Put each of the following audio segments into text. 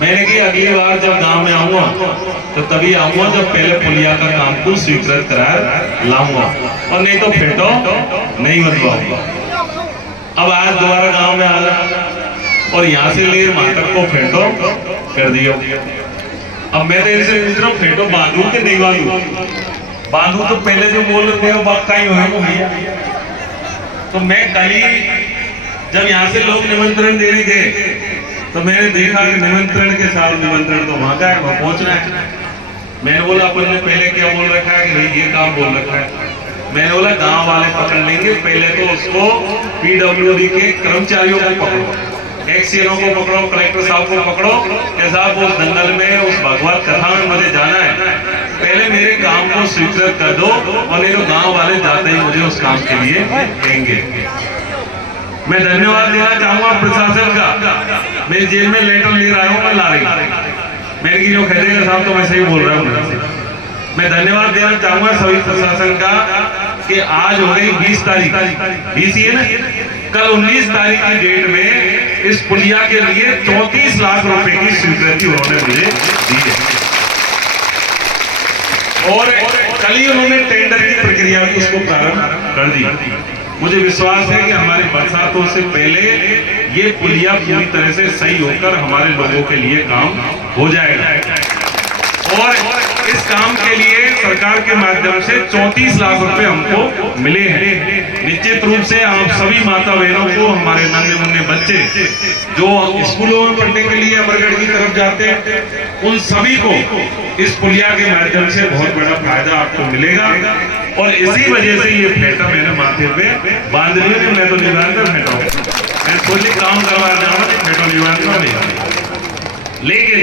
मैंने कि अगली बार जब गांव में आऊंगा तो तभी आऊंगा जब पहले पुलिया का काम को स्वीकृत करा लाऊंगा, और नहीं तो फेंटो नहीं बदलवाऊंगा। अब आज दोबारा गांव में आना और यहाँ से लेर मातक को फेंटो कर दियो। अब मैं तो इनसे पूछ रहा हूँ फेंटो बांधू के नहीं बांधू? बांधू तो पहले जो बोल रहे थे वो बात का ही है वो भैया। तो मैं कल ही जब यहाँ से लोग निमंत्रण देने गए तो मैंने देखा कि निमंत्रण के साथ निमंत्रण तो वहां का है, वहां पहुंचना है। मैंने बोला अपन ने पहले क्या बोल रखा है कि भाई ये काम बोल रखा है। मैंने बोला गांव वाले पकड़ लेंगे, पहले तो उसको पीडब्ल्यूडी के कर्मचारियों को पकड़ो, एक्सीएनओ को पकड़ो, कलेक्टर साहब को पकड़ो कि साहब उस दंगल में उस भगवत कथा में मुझे जाना है, पहले मेरे काम को स्वीकृत कर दो, और नहीं तो गाँव वाले जाते ही मुझे उस काम के लिए कहेंगे। मैं धन्यवाद देना चाहूंगा प्रशासन का। मेरी जेल में लेटर ले रहा हूं मैं ला रही, मैंने की जो खैदेगा साहब तो मैं सही बोल रहा हूँ। मैं धन्यवाद देना चाहूंगा सभी प्रशासन का कि आज हो गई 20 तारीख, 20 ही है ना, कल 19 तारीख की डेट में इस पुलिया के लिए 34 लाख रुपए की स्वीकृति उन्होंने मुझे दी है, और कल ही उन्होंने टेंडर की प्रक्रिया भी उसको प्रारंभ कर दी। मुझे विश्वास है कि हमारी बरसातों से पहले ये पुलिया पूरी तरह से सही होकर हमारे लोगों के लिए काम हो जाएगा, और इस काम के लिए सरकार के माध्यम से 34 लाख रुपए हमको मिले हैं। निश्चित रूप से आप सभी माता बहनों को, हमारे नन्हे मुन्ने बच्चे जो स्कूलों में पढ़ने के लिए अमरगढ़ की तरफ जाते हैं, उन सभी को इस पुलिया के माध्यम से बहुत बड़ा फायदा आपको मिलेगा, और इसी वजह से ये फेंटा मैंने माथे पे बांध लिया। मैं तो निवान कर फेंटा हूँ, मैं सोची काम करवा जाऊंगा, फेंटो निवान कर नहीं। लेकिन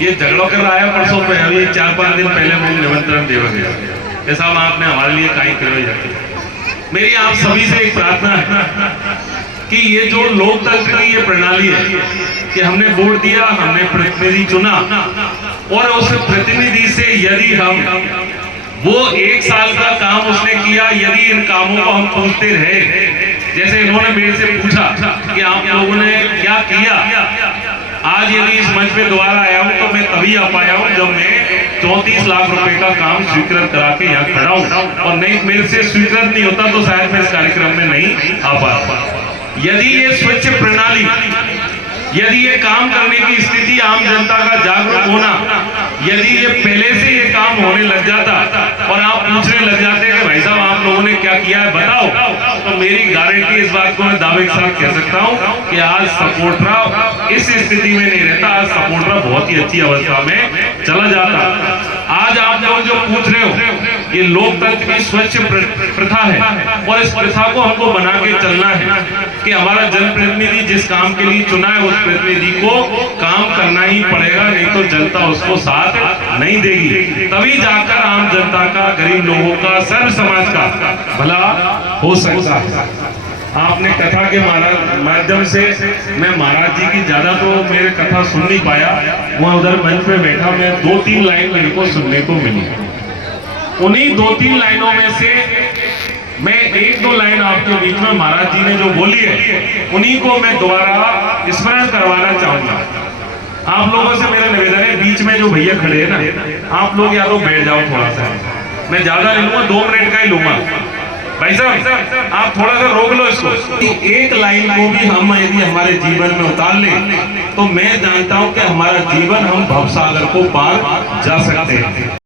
ये झगड़ों कर रहा है परसों पे, अभी 4-5 दिन पहले मुझे निमंत्रण दे गया साहब आपने हमारे लिए कहीं करवाई जाती। मेरी आप सभी से एक प्रार्थना है कि ये जो लोकतंत्र की ये प्रणाली है कि हमने वोट दिया, हमने प्रतिनिधि चुना, और उस प्रतिनिधि से यदि हम वो 1 साल का काम उसने किया, यदि इन कामों को हम पूछते रहे, जैसे इन्होंने मेरे से पूछा कि आप लोगों ने क्या किया, आज यदि इस मंच पे दोबारा आया हूं तो मैं तभी आ पाया हूं जब मैं 34 लाख रुपए का काम स्वीकृत करा के यहाँ खड़ा हूं, और नहीं मेरे से स्वीकृत नहीं होता तो शायद मैं इस कार्यक्रम में नहीं आ पाता। यदि ये स्वच्छ प्रणाली, यदि ये काम करने की स्थिति, आम जनता का जागरूक होना, यदि ये पहले से ये काम होने लग जाता और आप पूछने लग जाते कि भाई साहब आप लोगों ने क्या किया है बताओ, तो मेरी गारंटी इस बात को मैं दावे के साथ कह सकता हूं कि आज सपोर्टरा इस स्थिति में नहीं रहता, आज सपोर्टरा बहुत ही अच्छी अवस्था में चला जाता। आज आप लोग जो पूछ रहे हो ये लोकतंत्र की स्वच्छ प्रथा है, और इस प्रथा को हमको बना के चलना है कि हमारा जनप्रतिनिधि जिस काम के लिए चुना है उस प्रतिनिधि को काम करना ही पड़ेगा, नहीं तो जनता उसको साथ नहीं देगी। तभी जाकर आम जनता का, गरीब लोगों का, सर्व समाज का भला हो सकता है। आपने कथा के माध्यम से, मैं महाराज जी की ज्यादा तो मेरे कथा सुन नहीं पाया, वहां उधर मंच पे बैठा, मैं 2-3 लाइन मेरे को सुनने को मिली। उन्हीं 2-3 लाइनों में से मैं 1-2 लाइन आपके बीच में महाराज जी ने जो बोली है उन्हीं को मैं दोबारा स्मरण करवाना चाहूंगा। आप लोगों से मेरा निवेदन है, बीच में जो भैया खड़े हैं ना, आप लोग या तो बैठ जाओ थोड़ा सा, मैं ज्यादा नहीं लूंगा, 2 मिनट का ही लूंगा। भाई साहब आप थोड़ा सा रोक लो इसको। एक लाइन को भी हम यदि हमारे जीवन में उतार लें तो मैं जानता हूं कि हमारा जीवन, हम भवसागर को पार जा सकते हैं।